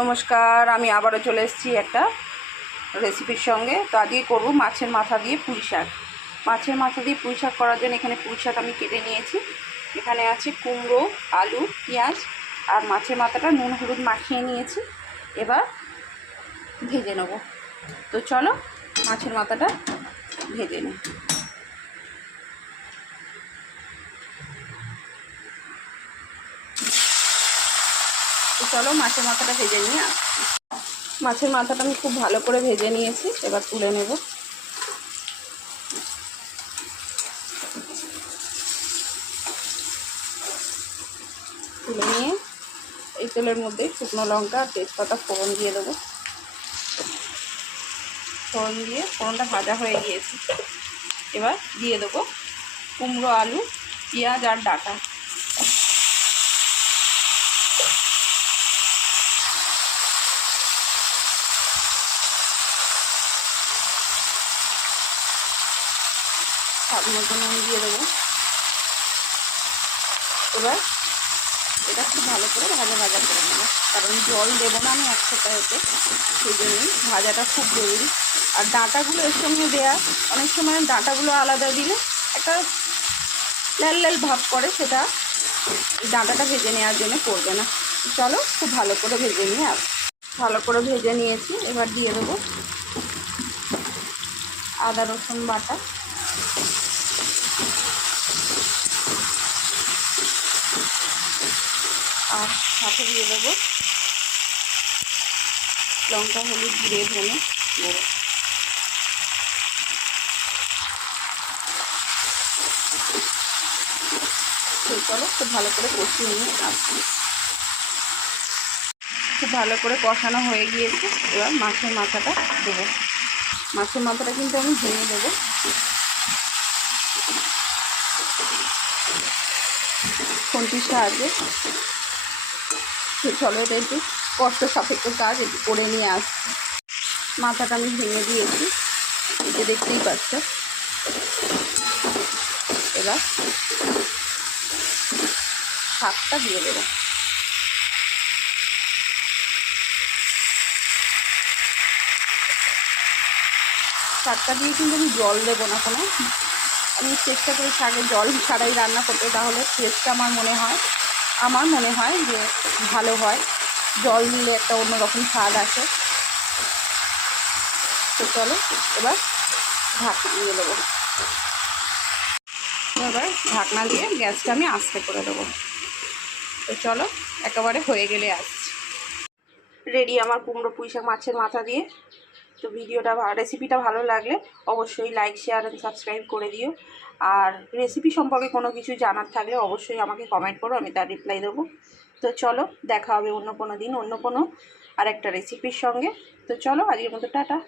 নমস্কার, আমি আবারও চলে এসেছি একটা রেসিপির সঙ্গে। তো আজকে করব মাছের মাথা দিয়ে পুঁই শাক। মাছের মাথা দিয়ে পুঁই শাক করার জন্য এখানে পুঁই শাক আমি কেটে নিয়েছি। এখানে আছে কুমড়ো, আলু, পেঁয়াজ আর মাছের মাথাটা নুন হলুদ মাখিয়ে নিয়েছি। এবার ভেজে নেব। তো চলো মাছের মাথাটা ভেজে নিই। চলো মাছের মাথাটা ভেজে নিয়ে মাছের মাথাটা আমি খুব ভালো করে ভেজে নিয়েছি, এবার তুলে নেব। তুলে নিয়ে এই তেলের মধ্যে শুকনো লঙ্কা আর তেজপাতা ফোড়ন দিয়ে দেবো। ফোড়ন দিয়ে, ফোড়নটা ভাজা হয়ে গিয়েছে। এবার দিয়ে দেবো কুমড়ো আলু, পেঁয়াজ আর ডাটা। স্বাদ মতো নুন দিয়ে দেবো। এবার এটা খুব ভালো করে ভাজা ভাজা করে নেব। কারণ জল দেবো না আমি একসাথে হতে। সেই জন্যই ভাজাটা খুব জরুরি। আর ডাঁটাগুলো এর সঙ্গে দেওয়া অনেক সময় ডাঁটাগুলো আলাদা দিলে একটা লাল লাল ভাব করে, সেটা ডাঁটাটা ভেজে নেওয়ার জন্য করবে না। চলো খুব ভালো করে ভেজে নিয়ে আস। ভালো করে ভেজে নিয়েছি, এবার দিয়ে দেবো আদা রসুন বাটা। আর সাথে দিয়ে দেবো লঙ্কা, হলুদ, জিরে, ধনে গুঁড়ো। চলো খুব ভালো করে কষিয়ে নিয়ে আসছি খুব ভালো করে কষানো হয়ে গিয়েছে। এবার মাছের মাথাটা দেবো। মাছের মাথাটা কিন্তু আমি ভেঙে দেবো। খুন্তির সাহায্যে তো চলো, এটা একটু কষ্ট সাপেক্ষ কাজ, একটু করে নিয়ে আসছি। মাথাটা আমি ভেঙে দিয়েছি এটা দেখতেই পাচ্ছ। এবার শাকটা দিয়ে দেবো। শাকটা দিয়ে কিন্তু আমি জল দেবো না কোনো। আমি চেষ্টা করি শাকে জল ছাড়াই রান্না করতে, তাহলে টেস্টটা আমার মনে হয় আমার মনে হয় যে ভালো হয়। জল দিলে একটা অন্যরকম স্বাদ আসে। তো চলো, এবার ঢাকনা দিয়ে দেবো। এবার ঢাকনা দিয়ে গ্যাসটা আমি আস্তে করে দেবো। তো চলো, একেবারে হয়ে গেলে আসছি। রেডি আমার কুমড়ো পুঁই শাক মাছের মাথা দিয়ে। তো ভিডিওটা রেসিপিটা ভালো লাগলে অবশ্যই লাইক শেয়ার অ্যান্ড সাবস্ক্রাইব করে দিও। আর রেসিপি সম্পর্কে কোনো কিছু জানার থাকলে অবশ্যই আমাকে কমেন্ট করো, আমি তার রিপ্লাই দেবো। তো চলো, দেখা হবে অন্য কোনো দিন, অন্য কোনো আর একটা রেসিপির সঙ্গে। তো চলো, আজকের মতো টাটা।